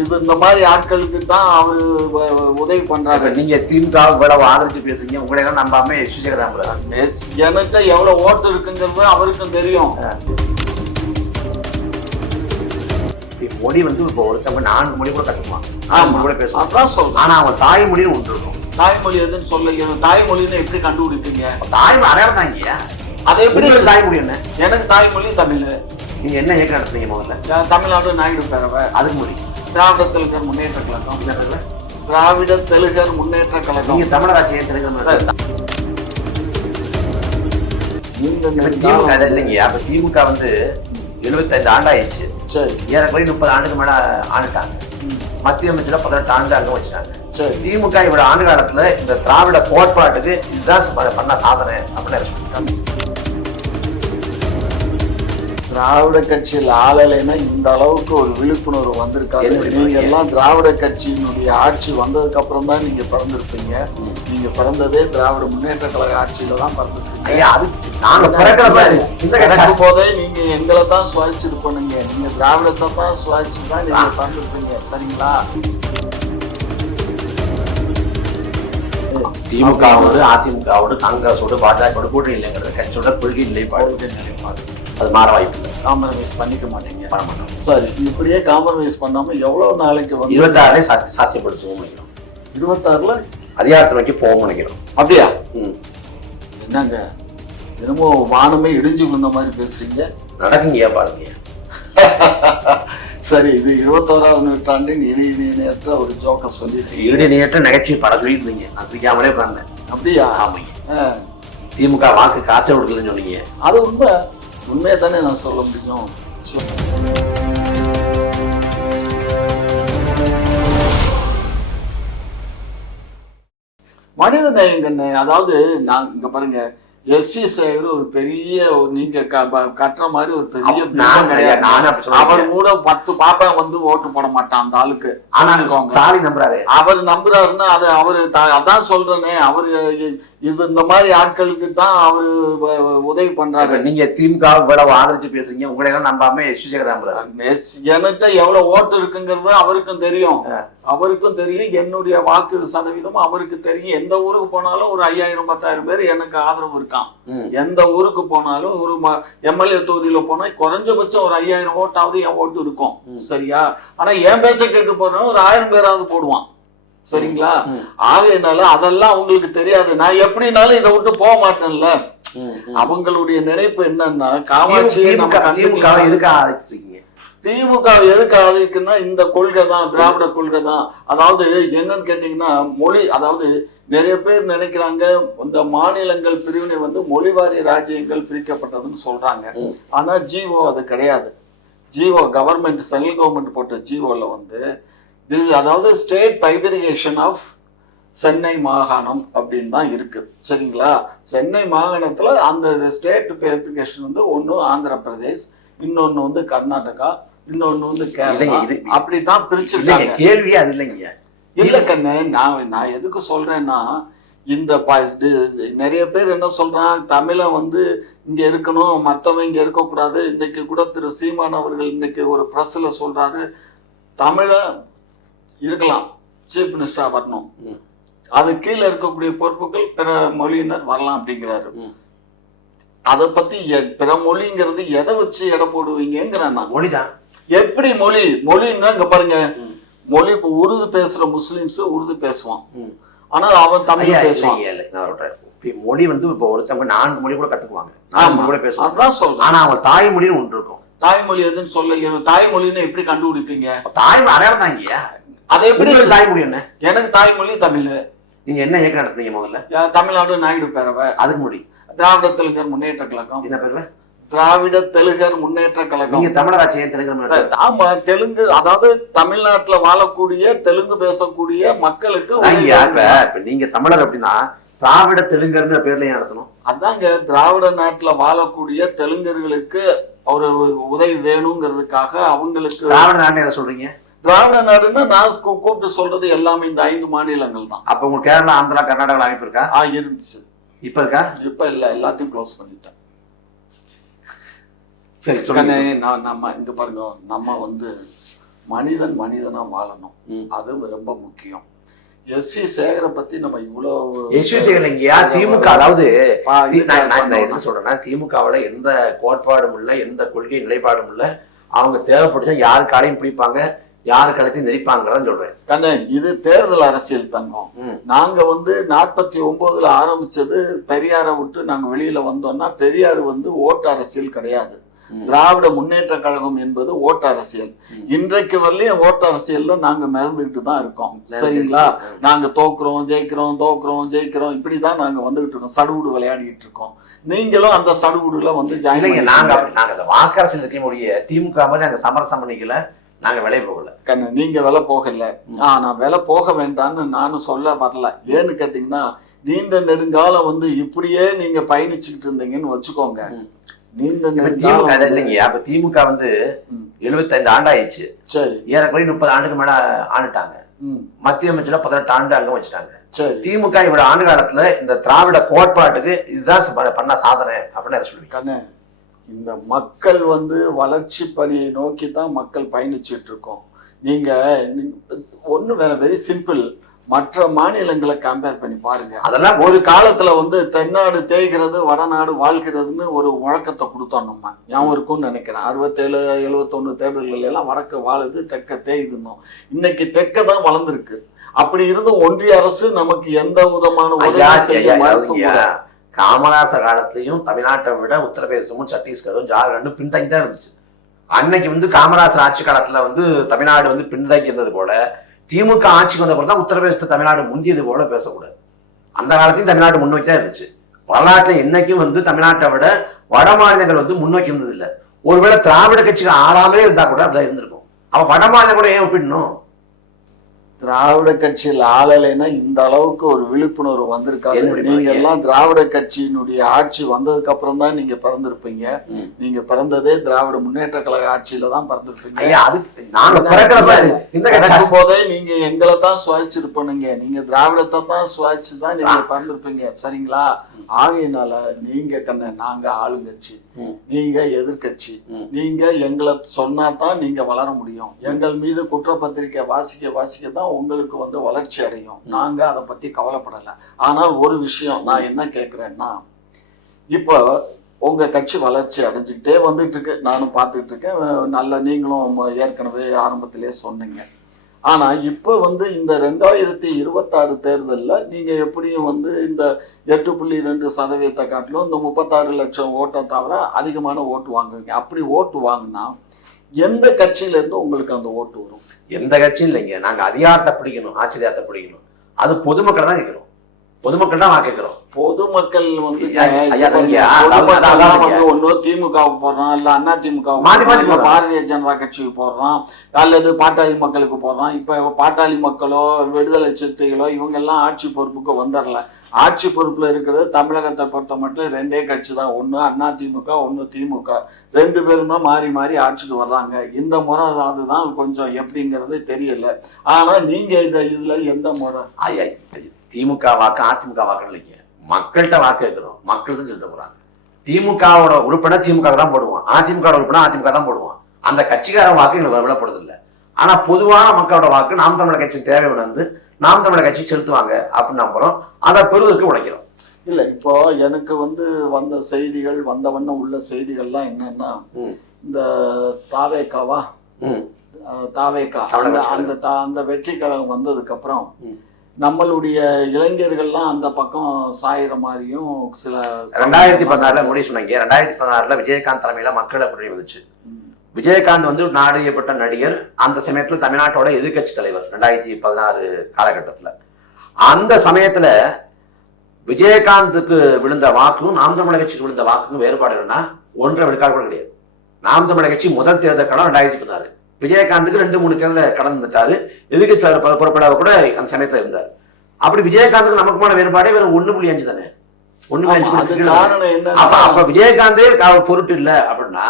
இந்த மாதிரி ஆட்களுக்கு தான் அவரு உதவி பண்றாரு. நீங்க திமுக ஆதரிச்சு பேசுறீங்க, உங்களை எல்லாம் நம்பாம எனக்கு எவ்வளவு ஓட்டு இருக்குங்கிறது அவருக்கும் தெரியும். மொழி வந்து இப்போ ஒருத்தவங்க 4 மொழி கூட கற்றுக்குவாங்க. ஆமா கூட பேசுவாங்க. அதான் சொல்றேன். ஆனா அவங்க தாய்மொழின்னு ஒன்று இருக்கும். தாய்மொழி எதுன்னு சொல்ல, தாய்மொழின்னு எப்படி கண்டுபிடிப்பீங்க? தாய்மொழி அடையாளம் தாங்க. அதை எப்படி தாய்மொழி என்ன? எனக்கு தாய்மொழி தமிழ். நீங்க என்ன இயக்கம் நடத்துறீங்க? முதல்ல தமிழ்நாடு நாயுடு பேரவை. அதுக்கு மொழி திராவிட தெலுங்கர் முன்னேற்ற கழகம். திராவிட தெலுங்கர் முன்னேற்ற கழகம். நீங்க தமிழராட்சியை தெலுங்கர் திமுக இல்லைங்க. அப்ப திமுக வந்து 75 ஆண்டாயிடுச்சு. சரி, ஏறக்குறைய 30 ஆண்டுக்கு மேல ஆண்டுட்டாங்க. மத்திய அமைச்சர் 18 ஆண்டு அங்க வச்சுட்டாங்க. சரி, திமுக இவ்வளவு ஆண்டு காலத்துல இந்த திராவிட கோட்பாட்டுக்கு இதுதான் பண்ண சாதனை அப்படின்னு. திராவிட கட்சியில் ஆளலைன்னா இந்த அளவுக்கு ஒரு விழிப்புணர்வு வந்திருக்காரு. நீங்க எல்லாம் திராவிட கட்சியினுடைய ஆட்சி வந்ததுக்கு அப்புறம் தான் நீங்க பிறந்திருப்பீங்க. நீங்க பிறந்ததே திராவிட முன்னேற்ற கழக ஆட்சியில தான் பிறந்திருப்பீங்க. போதே நீங்க எங்களை தான் சுவாசிச்சு பண்ணுங்க. நீங்க திராவிடத்தை தான் சுவாசிச்சு தான் நீங்க பிறந்திருப்பீங்க. சரிங்களா? திமுகவோடு அதிமுகவோடு காங்கிரஸோடு பாஜகவோடு கூட்டணி இல்லைங்கிறது கட்சியோட கொள்கை நிலைப்பாடு. அது மாற வாய்ப்பு இல்லை. காம்ப்ரமைஸ் பண்ணிக்க மாட்டீங்க. பண்ண மாட்டோம். சரி, இப்படியே காம்ப்ரமைஸ் பண்ணாம எவ்வளவு நாளைக்கு 26 சாத்தியப்படுத்துவோம் நினைக்கிறோம். 26ல அதிகாரத்தை நோக்கி போவோம் நினைக்கிறோம். அப்படியா? என்னங்க என்னமோ வானமே இடிஞ்சு விழுந்த மாதிரி பேசுறீங்க. நடக்குங்க பாருங்க. சரி, இது 21ஆவது நூற்றாண்டின் இணையற்ற ஒரு ஜோக்கர் சொல்லி இணையற்ற நகைச்சுவை படம் சொல்லியிருந்தீங்க. அதுக்காமலே பண்ணேன். அப்படியா? ஆமாங்க. திமுக வாக்கு காசே கொடுக்கலன்னு சொன்னீங்க. அது உண்மையை தானே நான் சொல்ல முடியும். மனித நேயங்கண்ணே, அதாவது நான் இங்க பாருங்க, எஸ்சி சேகர் ஒரு பெரிய நீங்க கட்டுற மாதிரி ஒரு பெரிய அவர் கூட 10 பாப்பா வந்து ஓட்டு போட மாட்டான் அந்த ஆளுக்கு. அவர் நம்புறாருன்னா அது அவரு அதான் சொல்றேனே, அவரு இந்த மாதிரி ஆட்களுக்கு தான் அவரு உதவி பண்றாரு. நீங்க திமுக ஆதரிச்சு பேசுறீங்க, உங்களை எல்லாம் நம்பாம எஸ்சி சேகர் எனக்கு எவ்வளவு ஓட்டு இருக்குங்கிறது அவருக்கும் தெரியும். அவருக்கும் தெரியும். என்னுடைய வாக்கு சதவீதம் அவருக்கு தெரியும். எந்த ஊருக்கு போனாலும் ஒரு 5000-10,000 பேர் எனக்கு ஆதரவு இருக்கான். எந்த ஊருக்கு போனாலும் ஒரு எம்எல்ஏ தொகுதியில போனா குறைஞ்சபட்சம் ஒரு 5000 ஓட்டாவது என் ஓட்டு இருக்கும். சரியா? ஆனா என் பேச்ச கேட்டு போறவன் ஒரு 1000 பேராவது போடுவான். சரிங்களா? ஆகையினால அதெல்லாம் அவங்களுக்கு தெரியாது. நான் எப்படினாலும் இதை விட்டு போக மாட்டேன்ல. அவங்களுடைய நினைப்பு என்னன்னா, காமாட்சி திமுக எதுக்கு ஆதரிக்குன்னா இந்த கொள்கை தான், திராவிட கொள்கை தான். அதாவது என்னன்னு கேட்டீங்கன்னா, மொழி, அதாவது நிறைய பேர் நினைக்கிறாங்க இந்த மாநிலங்கள் பிரிவினை வந்து மொழிவாரி ராஜ்யங்கள் பிரிக்கப்பட்டதுன்னு சொல்றாங்க. ஆனா ஜிஓ அது கிடையாது. ஜிஓ கவர்மெண்ட், சென்ட்ரல் கவர்மெண்ட் போட்ட ஜிஓல வந்து அதாவது ஸ்டேட் பைபிரிகேஷன் ஆஃப் சென்னை மாகாணம் அப்படின்னு தான் இருக்கு. சரிங்களா? சென்னை மாகாணத்துல அந்த ஸ்டேட் பைபிரிகேஷன் வந்து ஒன்னு ஆந்திர பிரதேஷ், இன்னொன்னு வந்து கர்நாடகா, இன்னொன்னு வந்து கேரளா. அப்படித்தான் பிரிச்சிருக்காங்க. கேள்வியே அது இல்லைங்க. இல்ல கண்ணு, நான் எதுக்கு சொல்றேன்னா, இந்த நிறைய பேர் என்ன சொல்றான், தமிழை வந்து இங்க இருக்கணும், மத்தவன் இங்க இருக்கக்கூடாது. இன்னைக்கு கூட திரு சீமான் அவர்கள் இன்னைக்கு ஒரு பிரஸ்ல சொல்றாரு, தமிழ இருக்கலாம், சீஃப் மினிஸ்டரா வரணும், அது கீழே இருக்கக்கூடிய பொறுப்புகள் பிற மொழியினர் வரலாம் அப்படிங்கிறாரு. அதை பத்தி பிற மொழிங்கிறது எதை வச்சு எடை போடுவீங்கிறேன் நான். மொழிதான். எப்படி மொழின்னா இங்க பாருங்க, மொழி இப்ப உருது பேசுற முஸ்லிம்ஸ் உருது பேசுவான், ஆனா அவன் தமிழ் பேசுவான். மொழி வந்து இப்ப ஒருத்தவங்க 4 மொழி கூட கத்துக்குவாங்க, 4 மொழி கூட பேசுவாங்க. அதான் சொல்றேன். ஆனா அவங்க தாய்மொழின்னு ஒன்று இருக்கும். தாய்மொழி எதுன்னு சொல்ல, தாய்மொழின்னு எப்படி கண்டுபிடிப்பீங்க? தாய்மொழி அடையாளம் தாங்க. அதை எப்படி? தாய்மொழி என்ன? எனக்கு தாய்மொழி தமிழ். நீங்க என்ன இயக்கம் நடத்துறீங்க? முதல்ல தமிழ்நாடு நாயுடு பேரவை. அதுக்கு மொழி திராவிட தெலுங்கர் முன்னேற்ற கழகம். என்ன பேரு? திராவிட தெலுங்கர் முன்னேற்ற கழகம். நீங்க தமிழராட்சியை தெலுங்கு? ஆமா, தெலுங்கு, அதாவது தமிழ்நாட்டுல வாழக்கூடிய தெலுங்கு பேசக்கூடிய மக்களுக்கு. இப்ப நீங்க தமிழர் அப்படின்னா திராவிட தெலுங்கர்னு பேர்ல நடத்தணும். அதாங்க, திராவிட நாட்டுல வாழக்கூடிய தெலுங்கர்களுக்கு ஒரு உதவி வேணுங்கிறதுக்காக அவங்களுக்கு. திராவிட நாடு எதை சொல்றீங்க? திராவிட நாடுன்னா நான் கூப்பிட்டு சொல்றது எல்லாமே இந்த 5 மாநிலங்கள் தான். அப்ப உங்க கேரளா, ஆந்திரா, கர்நாடகா அமைப்பு இருக்கா? இருந்துச்சு. இப்ப இருக்கா? இப்ப இல்ல, எல்லாத்தையும் க்ளோஸ் பண்ணிட்டேன். சரி, நம்ம இங்க பாருங்க, நம்ம வந்து மனிதன் மனிதனா வாழணும். அது ரொம்ப முக்கியம். எஸ்.சி. சேகரை பத்தி நம்ம இவ்வளவு எஸ்.சி. சேகர் இல்லைங்கயா, திமுக அதாவது நான் என்ன சொல்றேன்னா, திமுகவுல எந்த கோட்பாடும் இல்லை, எந்த கொள்கை நிலைப்பாடும் இல்லை. அவங்க தேவைப்பட்டுச்சா யாரு காலையும் பிடிப்பாங்க, யாரு காலத்தையும் நெரிப்பாங்கன்னு சொல்றேன். கண்ணே, இது தேர்தல் அரசியல் தங்கம். நாங்க 49ல ஆரம்பிச்சது பெரியாரை விட்டு நாங்க வெளியில வந்தோம்னா, பெரியார் ஓட்டு அரசியல் கிடையாது. திராவிட முன்னேற்ற கழகம் என்பது ஓட்டு அரசியல். இன்றைக்கு வரலையும் ஓட்டு அரசியல்ல நாங்க மிதந்துகிட்டு தான் இருக்கோம். சரிங்களா? நாங்க தோக்குறோம் ஜெயிக்கிறோம், தோக்குறோம் ஜெயிக்கிறோம், இப்படிதான் நாங்க வந்துகிட்டு இருக்கோம். சடுகுடு விளையாடிட்டு இருக்கோம். நீங்களும் அந்த சடுகுடுல ஜாயின். நாங்க வாக்கு அரசியல் இருக்க திமுக மாதிரி நாங்க சமரசம் பண்ணிக்கல, நாங்க விலை போகல. கண்ணு, நீங்க விலை போகல. நான் விலை போக வேண்டாம்னு நானும் சொல்ல வரல. ஏன்னு கேட்டீங்கன்னா, நீண்ட நெடுங்காலம் இப்படியே நீங்க பயணிச்சுக்கிட்டு இருந்தீங்கன்னு வச்சுக்கோங்க. திமுக இல்லைங்க, அப்ப திமுக 75 ஆண்டாயிடுச்சு. சரி, ஏறக்குறைய 30 ஆண்டுக்கு மேல ஆண்டுட்டாங்க. மத்திய அமைச்சர்ல 18 ஆண்டு அங்கம் வச்சுட்டாங்க. திமுக இவ்வளவு ஆண்டு காலத்துல இந்த திராவிட கோட்பாட்டுக்கு இதுதான் பண்ண சாதனை அப்படின்னு அதை சொல்லுவீங்க. இந்த மக்கள் வளர்ச்சி பணியை நோக்கி தான் மக்கள் பயணிச்சுட்டு இருக்கோம். நீங்க ஒண்ணு வேற, வெரி சிம்பிள். மற்ற மாநிலங்களை கம்பேர் பண்ணி பாருங்க. அதெல்லாம் ஒரு காலத்துல தென்னாடு தேய்கிறது வடநாடு வாழ்கிறதுன்னு ஒரு வழக்கத்தை கொடுத்தோம். நம்ம ஞாபகம் இருக்கும்னு நினைக்கிறேன். 67, 71 தேர்தல்கள் எல்லாம் வடக்கு வாழுது, தெற்க தேய்துனோம். இன்னைக்கு தெற்க தான் வளர்ந்துருக்கு. அப்படி இருந்து ஒன்றிய அரசு நமக்கு எந்த விதமான காமராசர் காலத்திலையும் தமிழ்நாட்டை விட உத்தரப்பிரதேசமும் சத்தீஸ்கரும் ஜார்க்கண்டும் பின்தங்கி தான் இருந்துச்சு. அன்னைக்கு காமராசர் ஆட்சி காலத்துல தமிழ்நாடு பின்தங்கி இருந்தது போல, திமுக ஆட்சிக்கு வந்த பிறகு தான் உத்தரப்பிரதேச தமிழ்நாடு முந்தியது போல பேசக்கூடாது. அந்த காலத்தையும் தமிழ்நாடு முன்னோக்கி தான் இருந்துச்சு. வரலாற்றுல என்னைக்கும் தமிழ்நாட்டை விட வட மாநிலங்கள் முன்னோக்கி இருந்தது இல்லை. ஒருவேளை திராவிட கட்சிகள் ஆளாமே இருந்தா கூட அப்படிதான் இருந்திருக்கும். அப்ப வட மாநிலம் கூட ஏன் ஒப்பிடணும்? திராவிட கட்சியில் ஆளலைன்னா இந்த அளவுக்கு ஒரு விழிப்புணர்வு வந்திருக்காது. நீங்க எல்லாம் திராவிட கட்சியினுடைய ஆட்சி வந்ததுக்கு அப்புறம் தான் நீங்க பிறந்திருப்பீங்க. நீங்க பிறந்ததே திராவிட முன்னேற்ற கழக ஆட்சியில தான் பிறந்திருப்பீங்க. போதே நீங்க எங்களை தான் சுவாய்ச்சிருப்பீங்க. நீங்க திராவிடத்தை தான் சுவாய்ச்சுதான் நீங்க பிறந்திருப்பீங்க. சரிங்களா? ஆகையினால நீங்க நாங்க ஆளுங்கட்சி, நீங்க எதிர்கட்சி. நீங்க எங்களை சொன்னா தான் நீங்க வளர முடியும். எங்கள் மீது குற்றப்பத்திரிக்கை வாசிக்க வாசிக்க தான் உங்களுக்கு வளர்ச்சி அடையும். நாங்க அதை பத்தி கவலைப்படல. ஆனால் ஒரு விஷயம் நான் என்ன கேட்கிறேன்னா, இப்போ உங்க கட்சி வளர்ச்சி அடைஞ்சுக்கிட்டே வந்துட்டு இருக்கு. நானும் பார்த்துட்டு இருக்கேன். நல்ல, நீங்களும் ஏற்கனவே ஆரம்பத்திலே சொன்னீங்க. ஆனா இப்போ இந்த 2026 தேர்தலில் நீங்க எப்படியும் இந்த 8.2% காட்டிலும் இந்த 36 லட்சம் ஓட்டை தவிர அதிகமான ஓட்டு வாங்குவீங்க. அப்படி ஓட்டு வாங்கினா எந்த கட்சியில இருந்து உங்களுக்கு அந்த ஓட்டு வரும்? எந்த கட்சியும் இல்லைங்க. நாங்க அதிகாரத்தை பிடிக்கணும், ஆட்சி அதிகாரத்தை பிடிக்கணும். அது பொதுமக்களை தான் கேட்கிறோம். பொதுமக்கள் தான் கேட்கிறோம். பொதுமக்கள் ஒண்ணு திமுகவுக்கு போடுறான், இல்ல அண்ணா திமுக, பாரதிய ஜனதா கட்சிக்கு போடுறான், அல்லது பாட்டாளி மக்களுக்கு போடுறான். இப்ப பாட்டாளி மக்களோ விடுதலை சிறுத்தைகளோ இவங்க எல்லாம் ஆட்சி பொறுப்புக்கு வந்துடல. ஆட்சி பொறுப்புல இருக்கிறது தமிழகத்தை பொறுத்த மட்டும் 2 கட்சி தான். ஒண்ணு அண்ணா திமுக, ஒண்ணு திமுக. 2 பேரும் தான் மாறி மாறி ஆட்சிக்கு வர்றாங்க. இந்த முறை அதுதான் கொஞ்சம் எப்படிங்கிறது தெரியல. ஆனா நீங்க இதுல எந்த முறை? திமுக வாக்கு அதிமுக வாக்கு இல்லைங்க, மக்கள்கிட்ட வாக்கு கேட்கிறோம். மக்கள் தான் செலுத்த போறாங்க. திமுகவோட உறுப்பினர் திமுக தான் போடுவான், அதிமுக உறுப்பினர் அதிமுக தான் போடுவான். அந்த கட்சிக்கார வாக்கு எங்களுக்கு விடப்படுறது இல்லை. ஆனா பொதுவான மக்களோட வாக்கு நாம் தமிழர் கட்சி தேவை உணர்ந்து நாம் தமிழர் கட்சி செலுத்துவாங்க அப்படின்னு நம்புறோம். அதை பெறுவதற்கு உழைக்கிறோம். இல்ல, இப்போ எனக்கு வந்த செய்திகள், வந்த வண்ணம் உள்ள செய்திகள்லாம் என்னன்னா, இந்த தாவேக்காவா தாவேக்கா அந்த வெற்றி கழகம் வந்ததுக்கு அப்புறம் நம்மளுடைய இளைஞர்கள்லாம் அந்த பக்கம் சாயிற மாதிரியும் சில 2016 முடிவு சொன்னாங்க. 2016 விஜயகாந்த் தலைமையில மக்களை புரிய வந்துச்சு. விஜயகாந்த் நாடு ஏற்பட்ட நடிகர். அந்த சமயத்துல தமிழ்நாட்டோட எதிர்கட்சி தலைவர் 2016 காலகட்டத்துல. அந்த சமயத்துல விஜயகாந்துக்கு விழுந்த வாக்கும் நாம் தமிழர் கட்சிக்கு விழுந்த வாக்குக்கும் வேறுபாடு என்னன்னா 1.5 விழுக்காடு கூட கிடையாது. நாம் தமிழர் கட்சி முதல் தேர்தல் காலம் 2016. விஜயகாந்துக்கு 2-3 தேர்தல் கடந்துட்டாரு. எதிர்கட்சி புறப்படாத கூட அந்த சமயத்துல இருந்தார். அப்படி விஜயகாந்துக்கு நமக்குமான வேறுபாடே வேற 1.5 தானே. 1.5. அப்ப விஜயகாந்தே பொருட்டு இல்ல அப்படின்னா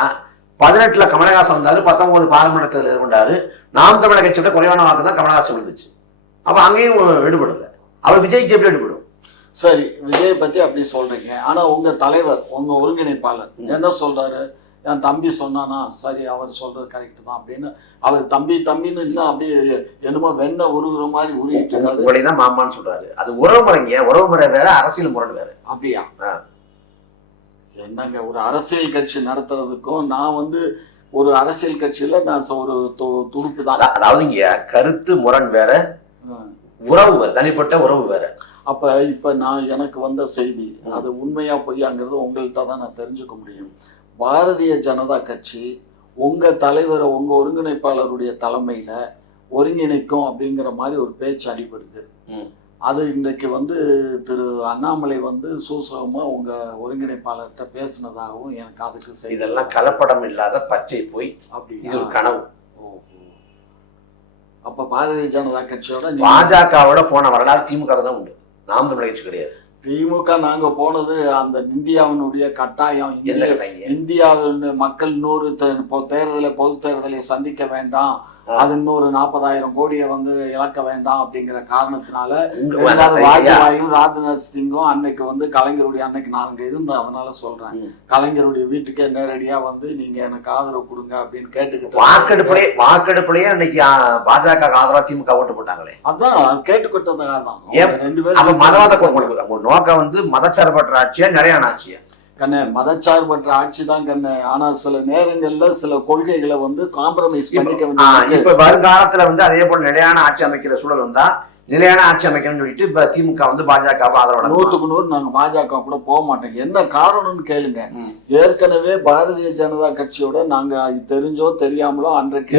18 கமலஹாசன் வந்தாரு, 19 பாராளுமன்ற தேர்தல் எதிர்கொண்டாரு. நாம் தமிழர் கட்சியோட குறைவான வாக்கு தான் கமலஹாசன் விழுந்துச்சு. அப்ப அங்கேயும் ஈடுபடல. அவர் விஜய்க்கு எப்படி ஈடுபடும்? சரி, விஜய் பத்தி அப்படி சொல்றீங்க. ஆனா உங்க தலைவர், உங்க ஒருங்கிணைப்பாளர் என்ன சொல்றாரு? என் தம்பி சொன்னானா சரி அவர் சொல்றது கரெக்ட் தான் அப்படின்னு அவர் தம்பின்னு இன்னும் அப்படியே என்னமோ வெண்ணெய் உருகுற மாதிரி உருகிட்டு இருக்காரு. உங்களை தான் மாமான்னு சொல்றாரு. அது உறவு முறைங்க, உறவு முறை வேற, அரசியல் முறை வேற. அப்படியா? என்னங்க, ஒரு அரசியல் கட்சி நடத்துறதுக்கும் நான் ஒரு அரசியல் கட்சியில நான் ஒரு துடுப்பு தான். அதாவது இங்க கருத்து முரண் வேற, உறவு வேற, தனிப்பட்ட உறவு வேற. அப்ப இப்ப நான் எனக்கு வந்த செய்தி அது உண்மையா பொய்யாங்கிறது உங்கள்கிட்ட தான் நான் தெரிஞ்சுக்க முடியும். பாரதிய ஜனதா கட்சி உங்க தலைவரை உங்க ஒருங்கிணைப்பாளருடைய தலைமையில ஒருங்கிணைக்கும் அப்படிங்கிற மாதிரி ஒரு பேச்சு அடிபடுது. அது இன்றைக்கு திரு அண்ணாமலை சூசகமா உங்க ஒருங்கிணைப்பாளர்கிட்ட பேசினதாகவும் எனக்கு அதுக்கு இதெல்லாம் கலப்படம் இல்லாத பச்சை போய் அப்படி இது ஒரு கனவு. அப்ப பாரதிய ஜனதா கட்சியோட பாஜகவோட போன வரலாறு திமுக தான் உண்டு, நாம் தமிழர் கட்சி கிடையாது. திமுக நாங்க போனது அந்த இந்தியாவினுடைய கட்டாயம். இந்தியாவின் மக்கள் 100 பொது தேர்தலை சந்திக்க வேண்டாம், அது 140,000 கோடியை இழக்க வேண்டாம் அப்படிங்கிற காரணத்தினால வாஜ்பாயும் ராஜ்நாத் சிங்கும் அன்னைக்கு கலைஞருடைய அன்னைக்கு நான் அங்க இருந்தேன், அதனால சொல்றேன், கலைஞருடைய வீட்டுக்கே நேரடியா நீங்க எனக்கு ஆதரவு கொடுங்க அப்படின்னு கேட்டுக்கிட்டு வாக்கெடுப்புலயே அன்னைக்கு பாஜக ஆதரவா திமுக ஓட்டு போட்டாங்களே, அதான் கேட்டுக்கிட்டதுக்காக தான். 2 பேரும் மதவாத நோக்கம் மதச்சார்பற்ற ஆட்சியா நிலையான ஆட்சியா? கண்ணு, மதச்சார்பற்ற ஆட்சி தான் கண்ணு. ஆனா சில நேரங்கள்ல சில கொள்கைகளை காம்ப்ரமைஸ் பண்ணிக்க வேண்டிய. இப்ப வருங்காலத்துல அதே போல நிலையான ஆட்சி அமைக்கிற சூழல் வந்தா நிலையான ஆட்சி அமைக்கணும்னு சொல்லிட்டு இப்ப திமுக பாஜக ஆதரவு 100க்கு 100 நாங்க பாஜக கூட போக மாட்டோம். என்ன காரணம்னு கேளுங்க. ஏற்கனவே பாரதிய ஜனதா கட்சியோட நாங்க தெரிஞ்சோ தெரியாமலோ அன்றைக்கு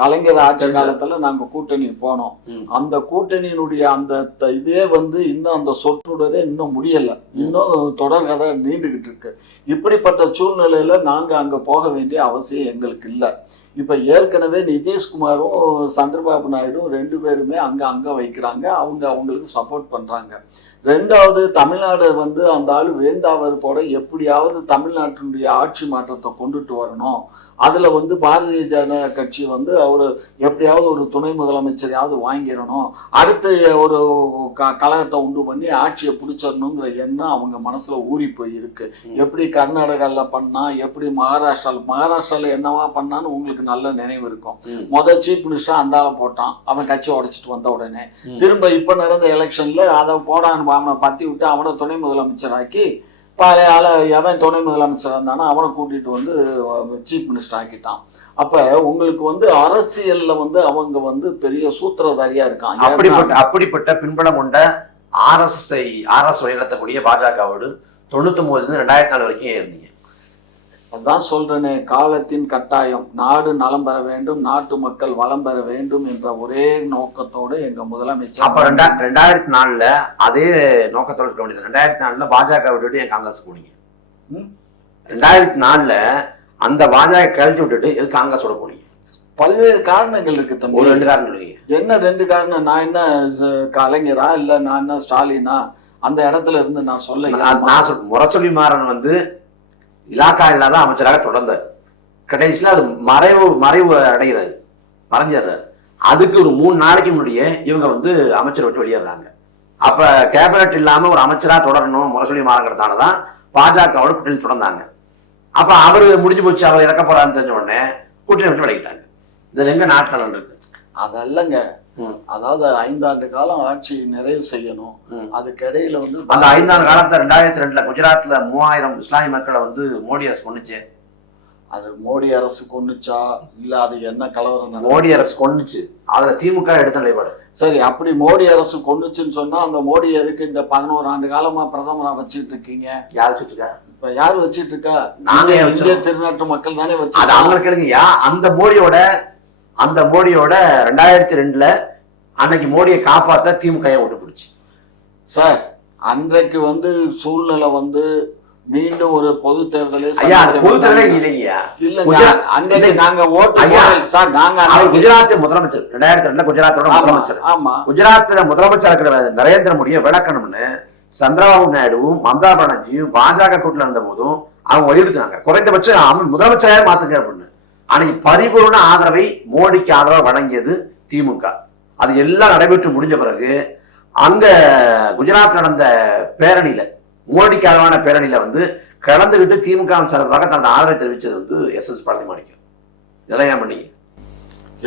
கலைஞர் ஆட்சி காலத்துல நாங்க கூட்டணி போனோம். அந்த கூட்டணியினுடைய அந்த இதே இன்னும் அந்த சொற்றுடரே இன்னும் முடியல, இன்னும் தொடர் கதை நீண்டுகிட்டு இருக்கு. இப்படிப்பட்ட சூழ்நிலையில நாங்க அங்க போக வேண்டிய அவசியம் எங்களுக்கு இல்லை. இப்ப ஏற்கனவே நிதிஷ்குமாரும் சந்திரபாபு நாயுடும் 2 பேருமே அங்க வைக்கிறாங்க, அவங்களுக்கு சப்போர்ட் பண்றாங்க. 2வது தமிழ்நாடு அந்த ஆளு வேண்டாவது போட எப்படியாவது தமிழ்நாட்டினுடைய ஆட்சி மாற்றத்தை கொண்டுட்டு வரணும். அதுல பாரதிய ஜனதா கட்சி அவரு எப்படியாவது ஒரு துணை முதலமைச்சரையாவது வாங்கிடணும், அடுத்து ஒரு கழகத்தை உண்டு பண்ணி ஆட்சியை பிடிச்சிடணுங்கிற எண்ணம் அவங்க மனசுல ஊறி போய் இருக்கு. எப்படி கர்நாடகால பண்ணா, எப்படி மகாராஷ்டிரால என்னவா பண்ணான்னு உங்களுக்கு நல்ல நினைவு இருக்கும். சீஃப் மினிஸ்டர் அந்த ஆளை போட்டான், அவன் கட்சி உடைச்சிட்டு வந்த உடனே திரும்ப இப்ப நடந்த எலெக்ஷன்ல அதை போடான்னு அவனை பத்தி விட்டு அவனை துணை முதலமைச்சர் ஆக்கி பழைய ஆளை எவன் துணை முதலமைச்சர் இருந்தானோ அவனை கூட்டிட்டு சீஃப் மினிஸ்டர் ஆக்கிட்டான். அப்ப உங்களுக்கு அரசியல்ல அவங்க பெரிய சூத்திரதாரியா இருக்காங்க. அப்படிப்பட்ட பின்புலம் கொண்ட RS வழிநடத்தக்கூடிய பாஜகவோடு 99 2004 வரைக்கும் இருந்தீங்க. அதான் சொல்றேனே, காலத்தின் கட்டாயம், நாடு நலம் பெற வேண்டும், நாட்டு மக்கள் வளம் பெற வேண்டும் என்ற ஒரே நோக்கத்தோடு எங்க முதலமைச்சர். அப்ப 2004 அதே நோக்கத்தோடு இருக்க வேண்டியது. 2004 பாஜக விட்டுட்டு என் காங்கிரஸ் போனீங்க. 2004 அந்த பாஜக கழட்டி விட்டுட்டு எது காங்கிரஸோட போனீங்க? பல்வேறு காரணங்கள் இருக்கு தம்பி. 2 காரணங்கள். என்ன 2 காரணம்? நான் என்ன கலைஞரா இல்ல நான் என்ன ஸ்டாலினா? அந்த இடத்துல இருந்து நான் சொல்ல முரசொலி மாறன் இலாக்கா இல்லாத அமைச்சராக தொடர்ந்தார். கடைசியில் அது மறைவு அடைகிறாரு, மறைஞ்சிடுறாரு. அதுக்கு ஒரு 3 நாளைக்கு முன்னாடியே இவங்க அமைச்சர் விட்டு வெளியேறாங்க. அப்ப கேபினட் இல்லாம ஒரு அமைச்சரா தொடரணும் முரசொலி மாறங்கிறதாலதான் பாஜகவோட கூட்டணி தொடர்ந்தாங்க. அப்ப அவரு முடிஞ்சு போச்சு, அவர் இறக்க போறான்னு தெரிஞ்ச உடனே கூட்டணி விட்டு விலகிட்டாங்க. இதுல எங்க நாட்டு நலன் இருக்கு? அதல்லங்க, அதாவது 5 ஆண்டு காலம் ஆட்சி நிறைவு செய்யணும். அதுக்கு இடையில அந்த 5 ஆண்டு காலத்துல 2002 குஜராத்ல 3000 இஸ்லாமிய மக்களை மோடி அரசு கொண்டுச்சு. அது மோடி அரசு கொண்டுச்சா இல்ல அது என்ன கலவரம்? மோடி அரசு கொண்டுச்சு, அதுல திமுக எடுத்த நிலைப்பாடு. சரி, அப்படி மோடி அரசு கொண்டுச்சுன்னு சொன்னா அந்த மோடி எதுக்கு இந்த 11 ஆண்டு காலமா பிரதமரா வச்சுட்டு இருக்கீங்க? யார் வச்சுட்டு இருக்கா? இப்ப யாரு வச்சுட்டு இருக்கா? நாங்க இந்திய திருநாட்டு மக்கள் தானே வச்சு. அவங்க கேளுங்கய்யா, அந்த மோடியோட 2002 அன்னைக்கு மோடியை காப்பாத்த திமுக ஓட்டு பிடிச்சு. சார், அன்றைக்கு சூழ்நிலை மீண்டும் ஒரு பொது தேர்தலே குஜராத் முதலமைச்சர் 2002 குஜராத்தோட முதலமைச்சர். ஆமா, குஜராத்ல முதலமைச்சர் இருக்கிற நரேந்திர மோடியை விளக்கணும்னு சந்திரபாபு நாயுடுவும் மம்தா பானர்ஜியும் பாஜக கூட்டில் இருந்த போதும் அவங்க வலியுறுத்தினாங்க, குறைந்தபட்சம் முதலமைச்சராக மாத்துங்க அப்படின்னு. அன்னைக்கு பரிபூர்ண ஆதரவை மோடிக்கு ஆதரவு வழங்கியது திமுக. அது எல்லாம் நடைபெற்று முடிஞ்ச பிறகு அங்க குஜராத் நடந்த பேரணியில, மோடிக்கு ஆதரவான பேரணியில கலந்துக்கிட்டு திமுக சார்பாக தனது ஆதரவை தெரிவித்தது வந்து எஸ் பழனிமாணிக்கம். இதெல்லாம் ஏன் பண்ணீங்க?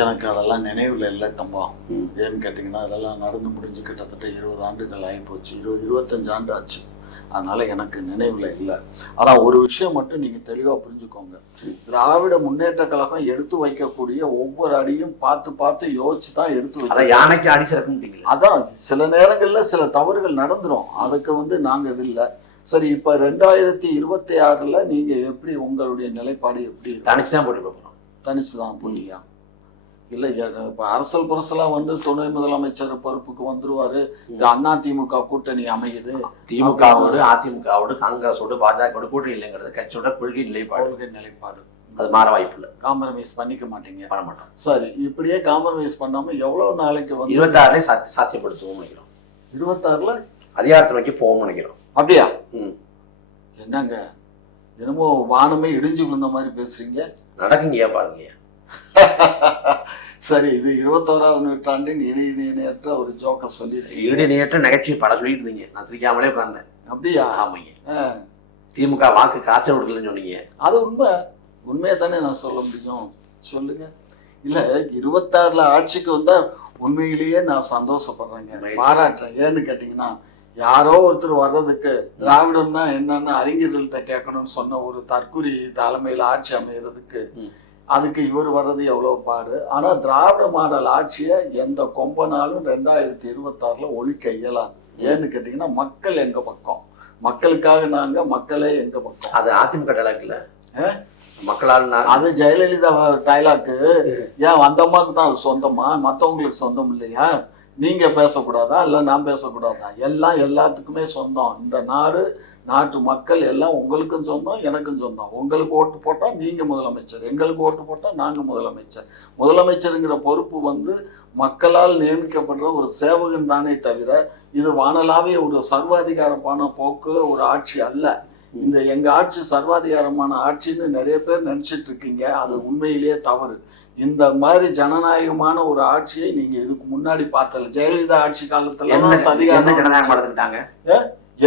எனக்கு அதெல்லாம் நினைவில் இல்லை தம்பா. ஏன்னு கேட்டிங்கன்னா அதெல்லாம் நடந்து முடிஞ்சு கிட்டத்தட்ட 20 ஆண்டுகள் ஆகிப்போச்சு, 25 ஆண்டு ஆச்சு. அதனால எனக்கு நினைவில் இல்லை. ஆனால் ஒரு விஷயம் மட்டும் நீங்கள் தெளிவாக புரிஞ்சுக்கோங்க. திராவிட முன்னேற்ற கழகம் எடுத்து வைக்கக்கூடிய ஒவ்வொரு அடியும் பார்த்து பார்த்து யோசிச்சு தான் எடுத்து வைக்க. யானைக்கு அடிச்சிருக்குங்களா? அதான் சில நேரங்களில் சில தவறுகள் நடந்துரும். அதுக்கு வந்து நாங்கள் இது இல்லை. சரி, இப்போ 2026 நீங்கள் எப்படி உங்களுடைய நிலைப்பாடு எப்படி? தனிச்சு தான் போட்டு போகிறோம். தனிச்சு தான் போட்டியா? இல்லை, இப்போ அரசல் புரசலாக வந்து துணை முதலமைச்சர் பொறுப்புக்கு வந்துருவாரு. இந்த அதிமுக கூட்டணி அமையுது. திமுகவோடு அதிமுகவோடு காங்கிரஸோடு பாஜகவோடு கூட்டணி இல்லைங்கிறது கட்சியோட கொள்கை நிலைப்பாடு. அது மாற வாய்ப்பு இல்லை. காம்ப்ரமைஸ் பண்ணிக்க மாட்டீங்க? பண்ண மாட்டோம். சரி, இப்படியே காம்ப்ரமைஸ் பண்ணாமல் எவ்வளோ நாளைக்கு வந்து 26 சாத்தியப்படுத்துவோம் நினைக்கிறோம். 26 அதிகாரத்தை நோக்கி போவோம்னு நினைக்கிறோம். அப்படியா? என்னங்க என்னமோ வானமே இடிஞ்சு விழுந்த மாதிரி பேசுறீங்க. நடக்குங்க பாருங்க. சரி, இது 21ஆம் நூற்றாண்டின் இணையற்ற ஒரு ஜோக்கர் சொல்லி இணையற்ற நகைச்சுவை பல சொல்லிட்டு இருந்தீங்க. நான் சிரிக்காமலே உட்கார்ந்தேன். அப்படியா? ஆமாங்க. திமுக வாக்கு காசு கொடுக்கலன்னு சொன்னீங்க. அது உண்மையை தானே நான் சொல்ல முடியும். சொல்லுங்க. இல்ல, 26 ஆட்சிக்கு வந்தா உண்மையிலேயே நான் சந்தோஷப்படுறேங்க, பாராட்டுறேன். ஏன்னு கேட்டீங்கன்னா, யாரோ ஒருத்தர் வர்றதுக்கு திராவிடம்னா என்னன்னு அறிஞர்கள்ட்ட கேட்கணும்னு சொன்ன ஒரு தற்குறி தலைமையில் ஆட்சி அமைகிறதுக்கு அதுக்கு இவர் வர்றது எவ்வளோ பாடு. ஆனால் திராவிட மாடல் ஆட்சியை எந்த கொம்பனாலும் 2026 ஒழிக்க இயலாது. ஏன்னு கேட்டிங்கன்னா, மக்கள் எங்கள் பக்கம், மக்களுக்காக நாங்கள், மக்களே எங்கள் பக்கம். அது அதிமுக டைலாக் இல்லை, மக்களால். அது ஜெயலலிதா டைலாக்கு. ஏன் அந்த அம்மாவுக்கு தான் அது சொந்தமா, மற்றவங்களுக்கு சொந்தம் இல்லையா? நீங்கள் பேசக்கூடாதா? இல்லை நான் பேசக்கூடாதா? எல்லாம் எல்லாத்துக்குமே சொந்தம். இந்த நாட்டு மக்கள் எல்லாம் உங்களுக்கும் சொந்தம், எனக்கும் சொந்தம். உங்களுக்கு ஓட்டு போட்டால் நீங்கள் முதலமைச்சர், எங்களுக்கு ஓட்டு போட்டால் நாங்கள் முதலமைச்சர். முதலமைச்சருங்கிற பொறுப்பு வந்து மக்களால் நியமிக்கப்படுற ஒரு சேவகன் தானே தவிர இது வானலாவிய ஒரு சர்வாதிகாரமான போக்கு ஒரு ஆட்சி அல்ல. இந்த எங்கள் ஆட்சி சர்வாதிகாரமான ஆட்சின்னு நிறைய பேர் நினச்சிட்டு இருக்கீங்க. அது உண்மையிலேயே தவறு. இந்த மாதிரி ஜனநாயகமான ஒரு ஆட்சியை நீங்க இதுக்கு முன்னாடி பார்த்தல. ஜெயலலிதா ஆட்சி காலத்துல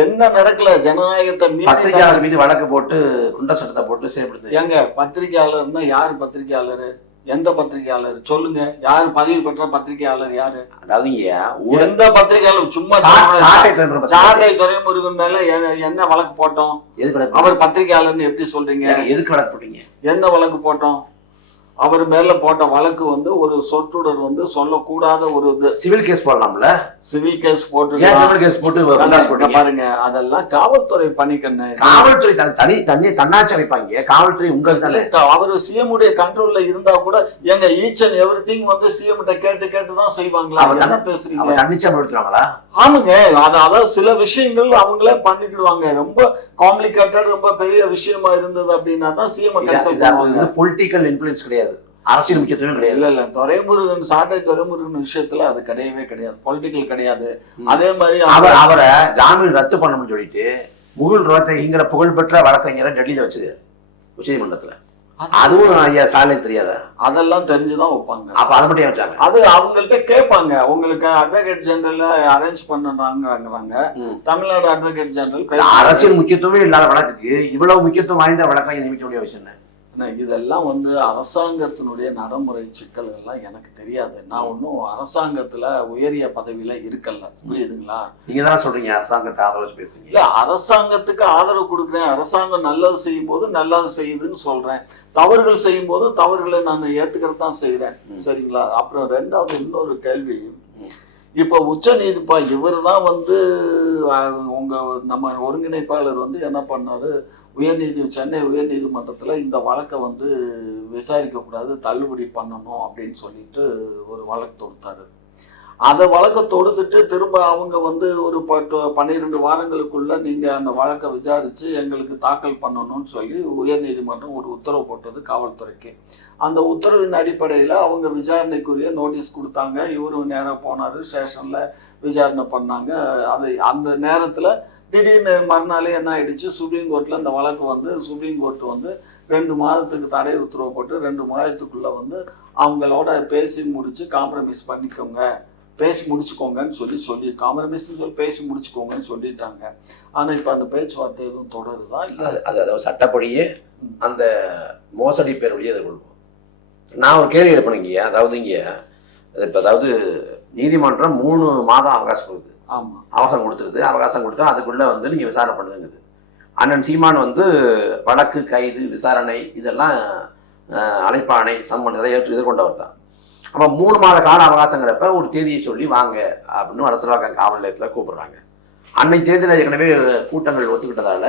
என்ன நடக்கல? ஜனநாயகத்தை பத்திரிகையாளர் மீது வழக்கு போட்டு குண்ட சட்டத்தை போட்டு செயல்படுத்து. ஏங்க, பத்திரிகையாளர்னா யாரு? பத்திரிகையாளர் எந்த பத்திரிகையாளர் சொல்லுங்க? யாரு பதிவு பெற்ற பத்திரிகையாளர் யாரு? அதாவது எந்த பத்திரிகையாளர்? சும்மா சாட்டை துரைமுருகன் மேல என்ன வழக்கு போட்டோம்? அவர் பத்திரிகையாளர்னு எப்படி சொல்றீங்க? எதுக்கு வழக்கு போட்டீங்க? என்ன வழக்கு போட்டோம்? அவர் மேல போட்ட வழக்கு வந்து ஒரு சொற்றொடர் வந்து சொல்லக்கூடாத ஒரு சிவில் கேஸ் போடலாம்ல. சிவில் கேஸ் போட்டு பாருங்க. அதெல்லாம் காவல்துறை பணிக்கண்ணு. காவல்துறை தன்னாட்சி அமைப்பாங்க. காவல்துறை உங்களுக்கு அவர் சிஎம் உடைய கண்ட்ரோல்ல இருந்தா கூட எங்க ஈச் அண்ட் எவ்ரி திங் வந்து சிஎம் கிட்ட கேட்டுதான் செய்வாங்களா? என்ன பேசுறீங்க? தன்னிச்சையா எடுத்துருவாங்களா? ஆமாங்க. அதாவது சில விஷயங்கள் அவங்களே பண்ணிக்கிடுவாங்க. ரொம்ப காம்ப்ளிகேட்டட், ரொம்ப பெரிய விஷயமா இருந்தது அப்படின்னா தான் சிஎம் கன்சல்ட் பண்ணுவாங்க. பொலிட்டிக்கல் இன்ஃப்ளூயன்ஸ் கிடையாது, அரசியல் முக்கியத்துவம் கிடையாது. இல்ல துரைமுருகன், சாட்டை துரைமுருகன் விஷயத்துல அது கிடையவே கிடையாது, பொலிட்டிக்கல் கிடையாது. அதே மாதிரி அவரை ஜாமீன் ரத்து பண்ணணும்னு சொல்லிட்டு முகுல் ரோத்தகிங்கிற புகழ்பெற்ற வழக்கறிஞரை டெல்லியில வச்சது உச்சநீதிமன்றத்துல. அதுவும் ஐயா ஸ்டாலின் தெரியாத? அதெல்லாம் தெரிஞ்சுதான் வைப்பாங்க. அப்ப அதை மட்டும் வச்சாங்க. அது அவங்கள்ட்ட கேட்பாங்க, உங்களுக்கு அட்வொகேட் ஜெனரல் அரேஞ்ச் பண்ணுறாங்க. தமிழ்நாடு அட்வொகேட் ஜெனரல் அரசியல் முக்கியத்துவமே இல்லாத வழக்குக்கு இவ்வளவு முக்கியத்துவம் வாய்ந்த வழக்கை நியமிக்க முடிய விஷயம். இதெல்லாம் வந்து அரசாங்கத்தினுடைய நடைமுறை சிக்கல்கள்லாம் எனக்கு தெரியாது. நான் ஒன்றும் அரசாங்கத்துல உயரிய பதவியில இருக்கல, புரியுதுங்களா? நீங்க தான் சொல்றீங்க அரசாங்கத்தை ஆதரவு பேசுறீங்க. இல்ல, அரசாங்கத்துக்கு ஆதரவு கொடுக்குறேன். அரசாங்கம் நல்லது செய்யும் போது நல்லது செய்யுதுன்னு சொல்றேன், தவறுகள் செய்யும் போது தவறுகளை நான் ஏத்துக்கிறது தான் செய்யறேன். சரிங்களா? அப்புறம் ரெண்டாவது இன்னொரு கேள்வி, இப்போ உச்ச நீதிப்பா இவர் தான் வந்து நம்ம ஒருங்கிணைப்பாளர் வந்து என்ன பண்ணாரு, சென்னை உயர்நீதிமன்றத்தில் இந்த வழக்கை வந்து விசாரிக்கக்கூடாது, தள்ளுபடி பண்ணணும் அப்படின்னு சொல்லிட்டு ஒரு வழக்கு தொடுத்தாரு. அந்த வழக்கை தொடுத்துட்டு திரும்ப அவங்க வந்து ஒரு 12 வாரங்களுக்குள்ள நீங்க அந்த வழக்கை விசாரிச்சு எங்களுக்கு தாக்கல் பண்ணணும்னு சொல்லி உயர்நீதிமன்றம் ஒரு உத்தரவு போட்டது காவல்துறைக்கு. அந்த உத்தரவின் அடிப்படையில் அவங்க விசாரணைக்குரிய நோட்டீஸ் கொடுத்தாங்க. இவரும் நேராக போனார், ஸ்டேஷனில் விசாரணை பண்ணாங்க. அது அந்த நேரத்தில் திடீர்னு மறுநாளே என்ன ஆயிடுச்சு, சுப்ரீம் கோர்ட்டில் அந்த வழக்கு வந்து சுப்ரீம் கோர்ட் வந்து 2 மாதத்துக்கு தடை உத்தரவு போட்டு 2 மாதத்துக்குள்ளே வந்து அவங்களோட பேசி முடித்து காம்ப்ரமைஸ் பண்ணிக்கோங்க பேசி முடிச்சுக்கோங்கன்னு சொல்லி காம்ப்ரமைஸ்ன்னு சொல்லி பேசி முடிச்சுக்கோங்கன்னு சொல்லிட்டாங்க. ஆனா இப்ப அந்த பேச்சுவார்த்தை எதுவும் தொடருதா இல்ல? அதாவது சட்டப்படியே அந்த மோசடி பேருடைய எதிர்கொள்வோம். நான் ஒரு கேள்வி எழுப்பினீங்க, அதாவது நீதிமன்றம் 3 மாதம் அவகாசம் கொடுக்குது. ஆமா, அவகாசம் கொடுத்தா அதுக்குள்ள வந்து நீங்க விசாரணை பண்ணுங்குது. அண்ணன் சீமான் வந்து வழக்கு, கைது, விசாரணை இதெல்லாம் அழைப்பாணை, சம்மன் இதெல்லாம் எதிர்கொண்டவர் தான். அப்போ 3 மாத கால அவகாசங்கிறப்ப ஒரு தேதியை சொல்லி வாங்க அப்படின்னு வடசரவாக்கம் காவல் நிலையத்தில் கூப்பிடுறாங்க. அன்னைக்கு தேதியில் ஏற்கனவே கூட்டங்கள் ஒத்துக்கிட்டதால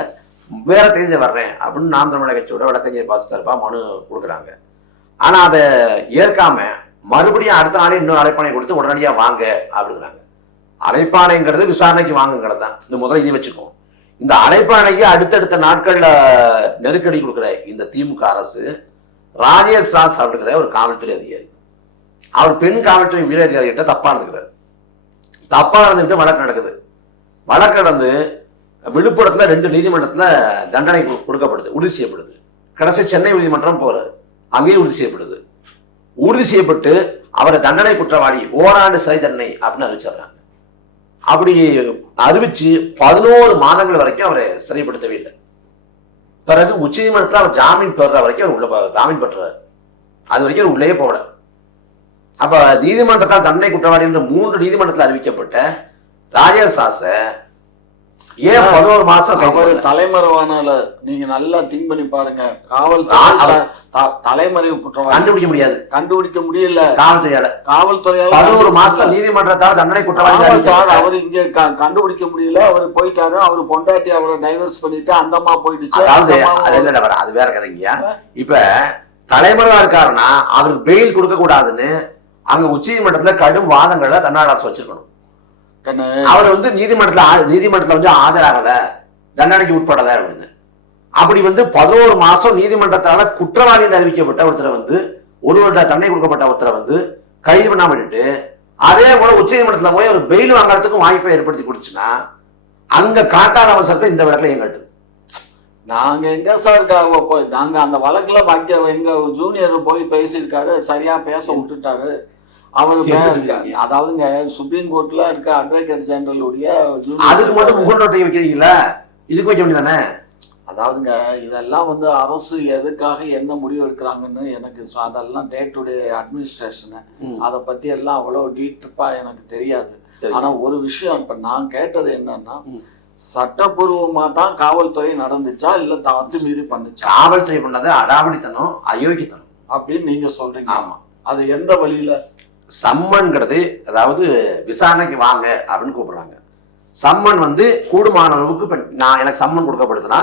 வேற தேதியில் வர்றேன் அப்படின்னு நாம் தமிழர் கட்சியோட வழக்கறிஞர் பாசு சார்பா மனு கொடுக்குறாங்க. ஆனால் அதை ஏற்காம மறுபடியும் அடுத்த நாளே இன்னும் அழைப்பாணை கொடுத்து உடனடியாக வாங்க அப்படிங்கிறாங்க. அழைப்பாணைங்கிறது விசாரணைக்கு வாங்குங்கிறது தான். இந்த முதல்ல இதை வச்சுக்கோம். இந்த அழைப்பாணைக்கு அடுத்தடுத்த நாட்கள்ல நெருக்கடி கொடுக்குற இந்த திமுக அரசு ராஜேஷ் சாஸ் அப்படிங்கிற ஒரு காவல்துறை அதிகாரி, அவர் பெண் காவல்துறை உயர் அதிகாரிகிட்ட தப்பா நடந்துக்கிட்டு வழக்கு நடக்குது. வழக்கு நடந்து விழுப்புரத்துல 2 நீதிமன்றத்துல தண்டனை கொடுக்கப்படுது, உறுதி செய்யப்படுது. கடைசி சென்னை நீதிமன்றம் போறாரு, அங்கேயும் உறுதி செய்யப்பட்டு அவரை தண்டனை குற்றவாளி, ஓராண்டு சிறை தண்டனை அப்படின்னு அறிவிச்சிடுறாங்க. அப்படி அறிவிச்சு 11 மாதங்கள் வரைக்கும் அவரை சிறைப்படுத்தவே இல்லை. பிறகு உச்ச நீதிமன்றத்தில் அவர் ஜாமீன் பெறுற வரைக்கும் அவர் உள்ள ஜாமீன் பெற்றார். அது வரைக்கும் அவர் உள்ளே போகல. அப்ப நீதிமன்றத்தால் தண்டனை குற்றவாளி என்று 3 நீதிமன்றத்தில் அறிவிக்கப்பட்ட ராஜேஷ் சாஸ ஏன் 11 மாசம் அவர் தலைமறைவானால நீங்க நல்லா திங்க் பண்ணி பாருங்க. தலைமறைவு குற்றவாளி கண்டுபிடிக்க முடியல காவல்துறையால 11 மாசம் நீதிமன்றத்தால் தண்டனை குற்றவாளி சார் அவர் இங்க கண்டுபிடிக்க முடியல. அவர் போயிட்டாரு, அவர் பொண்டாட்டி அவரை டைவர்ஸ் பண்ணிட்டு அந்தம்மா போயிடுச்சு. அது வேற கதைங்கய்யா. இப்ப தலைமறைவா இருக்காருன்னா அவருக்கு பெயில் கொடுக்க கூடாதுன்னு அங்க உச்ச நீதிமன்றத்துல கடும் வாதங்களை தமிழ்நாடு அரசு வச்சிருக்கணும். அவர் வந்து நீதிமன்றத்துல வந்து ஆஜராகல, தண்டனைக்கு உட்படல அப்படின்னு. அப்படி வந்து 11 மாசம் நீதிமன்றத்தால குற்றவாளி அறிவிக்கப்பட்ட ஒருத்தரை வந்து 1 வருட தண்டனை கொடுக்கப்பட்ட ஒருத்தரை வந்து கைது பண்ணாம விட்டுட்டு அதே போல உச்ச நீதிமன்றத்துல போய் ஒரு பெயில் வாங்கறதுக்கும் வாய்ப்பை ஏற்படுத்தி கொடுத்துச்சுன்னா அங்க காட்டாத அவசரத்தை இந்த வழக்குல ஏன் காட்டுது? நாங்க எங்க சார் நாங்க அந்த வழக்குல எங்க ஜூனியர் போய் பேசியிருக்காரு, சரியா பேச விட்டுட்டாரு. அவரு அதாவதுங்க சுப்ரீம் கோர்ட்ல இருக்க அட்வொகேட் ஜெனரலுடைய அதுக்கு மட்டும் முகநோட்டை வைக்கிறீங்களா? இதுக்கு வைக்க வேண்டியதானே? அதாவதுங்க இதெல்லாம் வந்து அரசு எதுக்காக என்ன முடிவு எடுக்கிறாங்கன்னு எனக்கு அதெல்லாம் டே டு டே அட்மினிஸ்ட்ரேஷனு அதை பத்தி எல்லாம் அவ்வளவு டீப்பா எனக்கு தெரியாது. ஆனா ஒரு விஷயம் இப்ப நான் கேட்டது என்னன்னா, சட்டப்பூர்வமா தான் காவல்துறை நடந்துச்சா இல்ல அத்துமீறி பண்ணுச்சா? காவல்துறை பண்ணது அடாவடித்தனம், அயோக்கியத்தனம் அப்படின்னு நீங்க சொல்றீங்க. ஆமா. அது எந்த வழியில? சம்மன்கிறது அதாவது விசாரணைக்கு வாங்க அப்படின்னு கூப்பிடுறாங்க. சம்மன் வந்து கூடுமான அளவுக்கு நான் எனக்கு சம்மன் கொடுக்கப்படுதுன்னா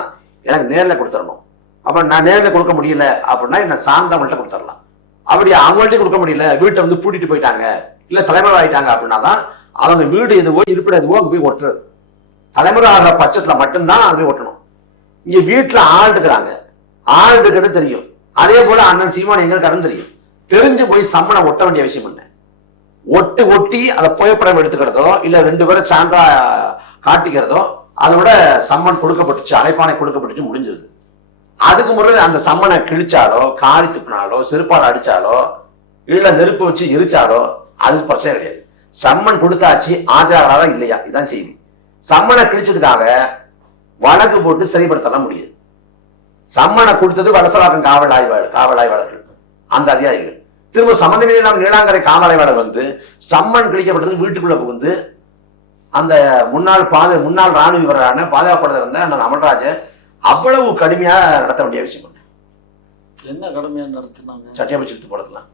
எனக்கு நேரில் கொடுத்துடணும். அப்ப நான் நேரில் கொடுக்க முடியல அப்படின்னா எனக்கு சார்ந்தவங்கள்ட்ட கொடுத்துடலாம். அப்படி அவங்கள்ட்ட கொடுக்க முடியல, வீட்டை வந்து பூட்டிட்டு போயிட்டாங்க இல்ல தலைமுறை ஆயிட்டாங்க அப்படின்னா தான் அவங்க வீடு எதுவோ இருப்பிட எதுவோ அங்க போய் ஒட்டுறது. தலைமுறை ஆகிற பட்சத்துல மட்டும்தான் அது போய் ஒட்டணும். இங்க வீட்டுல ஆள் இருக்கிறாங்க, ஆள் இருக்குன்னு தெரியும். அதே போல அண்ணன் சீமான் எங்க கடன் தெரியும். தெரிஞ்சு போய் சம்மனை ஒட்ட வேண்டிய விஷயம் என்ன? ஒட்டி அதை புகைப்படம் எடுத்துக்கிறதோ இல்ல 2 பேரை சான்றா காட்டிக்கிறதோ அதோட சம்மன் கொடுக்கப்பட்டுச்சு, அழைப்பானை கொடுக்கப்பட்டுச்சு, முடிஞ்சது. அதுக்கு முன்னாடி அந்த சம்மனை கிழிச்சாலோ காரி துப்பினாலோ செருப்பால் அடிச்சாலோ இல்ல நெருப்பு வச்சு எரிச்சாலோ அதுக்கு பிரச்சனை கிடையாது. சம்மன் கொடுத்தாச்சு, ஆஜராகிறா இல்லையா இதுதான் செய்தி. சம்மனை கிழிச்சதுக்காக வழக்கு போட்டு சரிப்படுத்தலாம் முடியாது. சம்மனை கொடுத்தது வடசரவாக்கம் காவல் ஆய்வாளர்கள், அந்த அதிகாரிகள். திரும்ப சம்பந்தமே இல்லாம நீலாங்கரை காவல் ஆய்வாளர் வந்து சம்மன் கிழிக்கப்பட்டது வீட்டுக்குள்ள புகுந்து அந்த முன்னாள் ராணுவ வீரரான பாதுகாப்பாளர் இருந்த அண்ணன் அமல்ராஜ் அவ்வளவு கடுமையா நடத்த வேண்டிய விஷயம். என்ன கடுமையா நடத்தினாங்க? சட்டையை பிடிச்சிட்டு போடலாம்.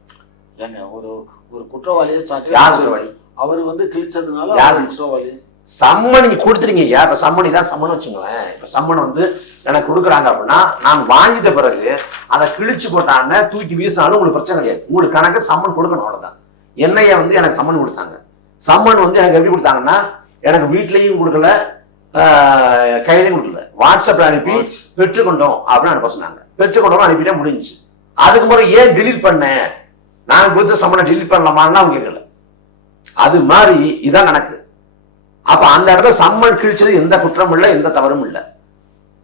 ஏங்க ஒரு குற்றவாளியை குற்றவாளி அவர் வந்து கிழிச்சதுனால யார் குற்றவாளி? சம்மன் நீங்க கொடுத்துட்டீங்க. இப்ப சம்மனி தான் சம்மன் வச்சுங்களேன். இப்ப சம்மன் வந்து எனக்கு கொடுக்குறாங்க அப்படின்னா நான் வாங்கிட்ட பிறகு அதை கிழிச்சு போட்டான்னு தூக்கி வீசினாலும் உங்களுக்கு பிரச்சனை கிடையாது. உங்களுக்கு கணக்கு சம்மன் கொடுக்கணும், அவ்வளவுதான். என்னைய வந்து எனக்கு சம்மன் கொடுத்தாங்க. சம்மன் வந்து எனக்கு எப்படி கொடுத்தாங்கன்னா எனக்கு வீட்லயும் கொடுக்கல, கையிலையும் கொடுக்கல, வாட்ஸ்அப்ல அனுப்பி பெற்றுக்கொண்டோம் அப்படின்னு அனுப்ப சொன்னாங்க. பெற்றுக்கொண்டோம் அனுப்பிட்டே முடிஞ்சிச்சு. அதுக்கு முறை ஏன் டிலீட் பண்ணேன், நான் கொடுத்த சம்மனை டிலீட் பண்ணலாமான்னு அவங்க கேட்கல. அது மாதிரி இதான் கணக்கு. அப்ப அந்த இடத்துல சம்மன் கிழிச்சது எந்த குற்றமும் இல்லை, எந்த தவறும் இல்லை.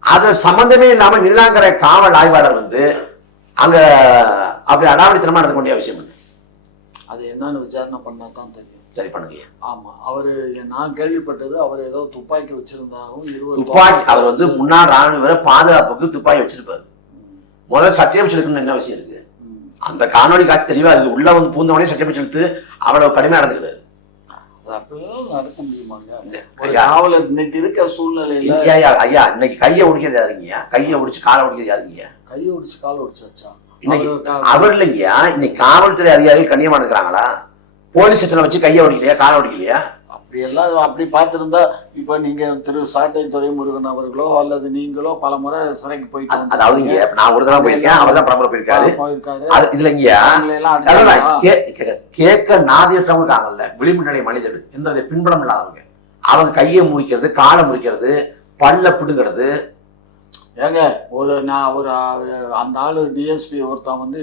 அது சம்பந்தமே இல்லாம நீலாங்கரை காவல் ஆய்வாளர் வந்து அங்க அப்படி அடாவடித்தனமா நடக்க வேண்டிய அவசியம் இல்லை. அது என்னன்னு விசாரணை பண்ணா தான் தெரியும். சரி பண்ணுங்க. ஆமா, அவரு நான் கேள்விப்பட்டது அவர் ஏதோ துப்பாக்கி வச்சிருந்தாகவும் 20 துப்பாக்கி அவர் வந்து முன்னாள் ராணுவ வீரர் பாதுகாப்புக்கு துப்பாக்கி வச்சிருப்பாரு. முதல்ல சர்டிபிகேட் எடுக்கணும்னு என்ன விஷயம் இருக்கு? அந்த காணொலி காட்சி தெளிவா இருக்கு. உள்ள வந்து பூந்தவனே சர்டிபிகேட் எடுத்து அவ்வளவு கடுமையா நடந்துக்கிறாரு. அப்படியெல்லாம் நடக்க முடியுமாங்க? காவலர் இன்னைக்கு இருக்க சூழ்நிலையில ஐயா இன்னைக்கு கையை ஒடிக்கிறது யாருங்கய்யா? கையை ஒடிச்சு காலை ஒடிக்கிறது யாருங்கய்யா? கையை ஒடிச்சு காலை ஒடிச்சாச்சா? இன்னைக்கு அவர் இல்லைங்கய்யா, இன்னைக்கு காவல்துறை அதிகாரிகள் கண்ணியமா இருக்கிறாங்களா? போலீஸ் ஸ்டேஷனை வச்சு கையை ஒடிக்கலையா, காலை ஒடிக்கலையா? அப்படியெல்லாம் அப்படி பார்த்திருந்தா இப்ப நீங்க திரு சாட்டை துரைமுருகன் அவர்களோ அல்லது நீங்களோ பல முறை சிறைக்கு போயிட்டு, அதாவது இங்க நான் ஒரு தடவை போயிருக்கேன், அவர் தான் பரம்பரை போயிருக்காரு. இதுல இங்கயா கேட்க நாதியற்றவங்க இருக்காங்கல்ல, விளிம்பு நிலை மனிதர்கள், எந்த பின்புலம் இல்லாதவங்க, அவங்க கையை முடிக்கிறது, காலை முடிக்கிறது, பல்ல பிடுங்கிறது. ஏங்க நான் ஒரு அந்த ஆளு டிஎஸ்பி ஒருத்தன் வந்து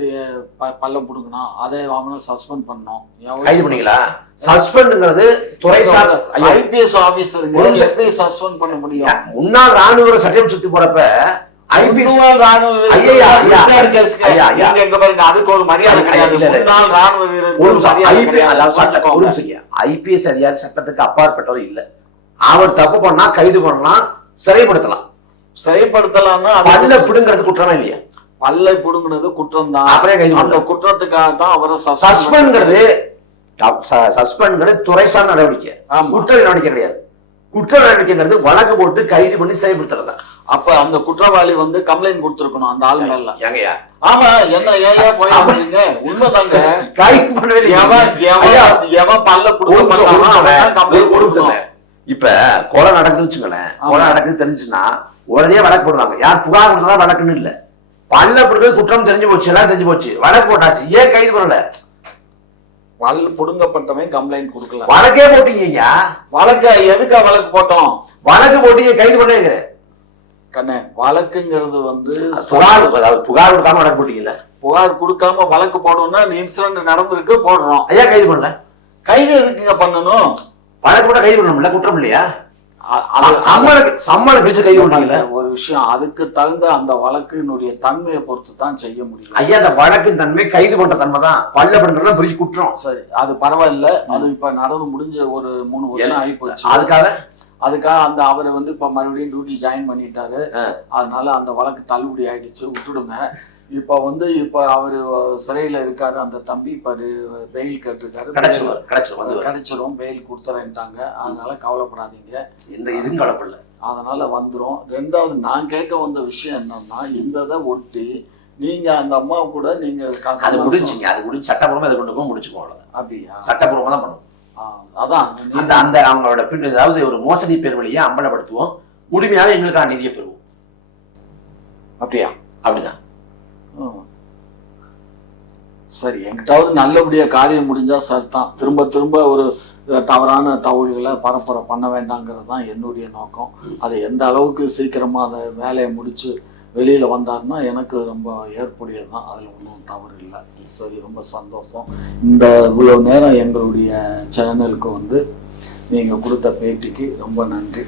பல்ல பிடுங்கினா அதை அவனை சஸ்பெண்ட் பண்ணோம். கைது பண்ணீங்களா? சஸ்பெண்ட்ங்கிறது துறைசார் ஐபிஎஸ் ஆபீசர் எப்படி சஸ்பெண்ட் பண்ண முடியும்? முன்னாள் ராணுவ சர்டிபிகேட் சுத்தி போறப்ப ஐபிஎஸ் ராணுவ அதுக்கு ஒரு மரியாதை கிடையாது. முன்னாள் ராணுவ வீரர் ஐபிஎஸ் அதிகாரி சட்டத்துக்கு அப்பாற்பட்டவர் இல்ல. அவர் தப்பு பண்ணா கைது பண்ணலாம், சிறைப்படுத்தலாம். சிறைப்படுத்தலாம்னா பல்ல பிடுங்கிறது குற்றமா இல்லையா? பல்லை பிடுங்கினது குற்றம் தான். அப்படியே கைது அந்த குற்றத்துக்காக தான் அவரை சஸ்பெண்ட் துறை சார்ந்த நடவடிக்கை, குற்ற நடவடிக்கை கிடையாது. குற்ற நடவடிக்கைங்கிறது வழக்கு போட்டு கைது பண்ணி சிறைப்படுத்துறதா. அப்ப அந்த குற்றவாளி வந்து கம்ப்ளைண்ட் கொடுத்திருக்கணும் அந்த ஆள் மேல. ஏங்கய்யா ஆமா, என்ன ஏன் போய் உண்மைதாங்க. கைது பண்ணவே பல்ல கொடுக்கணும். இப்ப கொலை நடக்குதுன்னு வச்சுங்களேன், கொலை நடக்குது தெரிஞ்சுன்னா உடனே வழக்கு போடுவாங்க. யார் புகார் கொடுத்தா வழக்குன்னு இல்ல, பல்ல பிடுங்கிறது குற்றம் தெரிஞ்சு போச்சு, எல்லாம் தெரிஞ்சு போச்சு, வழக்கு போட்டாச்சு. ஏன் கைது பண்ணல? பல்லு புடுங்கப்பட்டவன் கம்ப்ளைண்ட் கொடுக்கல, வழக்கே போட்டீங்க. வழக்கு எதுக்கா வழக்கு போட்டோம்? வழக்கு போட்டீங்க, கைது பண்ணீங்க. கண்ணே, வழக்குங்கிறது வந்து புகார் கொடுக்காம வழக்கு போட்டீங்கல்ல. புகார் கொடுக்காம வழக்கு போடணும்னா இன்சிடென்ட் நடந்திருக்கு போடுறோம். ஐயா கைது பண்ணல. கைது எதுக்குங்க பண்ணணும்? வழக்கு போட்டா கைது பண்ணணும்ல, குற்றம் இல்லையா? சம்மளம் பிடிச்சு கைது பண்ணீங்கல்ல. ஒரு விஷயம், அதுக்கு தகுந்த அந்த வழக்கினுடைய தன்மையை பொறுத்து தான் செய்ய முடியும். ஐயா அந்த வழக்கின் தன்மை கைது பண்ற தன்மை தான். பல்ல பண்றதுலாம் பெரிய குற்றம். சரி, அது பரவாயில்ல. அது இப்ப நடந்து முடிஞ்ச ஒரு 3 வருஷம் ஆகி போச்சு. அதுக்காக அந்த அவரை வந்து இப்ப மறுபடியும் டியூட்டி ஜாயின் பண்ணிட்டாரு. அதனால அந்த வழக்கு தள்ளுபடி ஆயிடுச்சு, விட்டுடுங்க. இப்ப வந்து இப்ப அவரு சிறையில இருக்காரு அந்த தம்பி. இப்ப பெயில் கேட்டிருக்காரு, கிடைச்சிரும், பெயில் கொடுத்துறேன்ட்டாங்க. அதனால கவலைப்படாதீங்க, எந்த இதுவும் கவலைப்படல. அதனால வந்துரும். 2வது நான் கேட்க வந்த விஷயம் என்னன்னா, இந்த இதை ஒட்டி நீங்க அந்த அம்மா கூட நீங்க அது முடிஞ்சுங்க, அது முடிஞ்சு சட்டப்பூர்வமா இதை கொண்டு போய் முடிச்சுக்கோங்க. அப்படியா? சட்டப்பூர்வமா தான் பண்ணுவோம். அதான் அந்த அவங்களோட பின் ஏதாவது ஒரு மோசடி பேர் வழியா அம்பலப்படுத்துவோம், முழுமையாக எங்களுக்கான நிதியை பெறுவோம். அப்படியா? அப்படிதான். சரி, எங்கிட்டாவது நல்லபடியா காரியம் முடிஞ்சா சார் தான். திரும்ப திரும்ப ஒரு தவறான தகவல்களை பரப்புரை பண்ண வேண்டாங்கிறது தான் என்னுடைய நோக்கம். அது எந்த அளவுக்கு சீக்கிரமா அதை வேலையை முடிச்சு வெளியில வந்தாருன்னா எனக்கு ரொம்ப ஏற்புடையது தான். அதுல ஒன்றும் தவறு இல்லை. சரி, ரொம்ப சந்தோஷம். இந்த இவ்வளோ நேரம் எங்களுடைய சேனலுக்கு வந்து நீங்க கொடுத்த பேட்டிக்கு ரொம்ப நன்றி.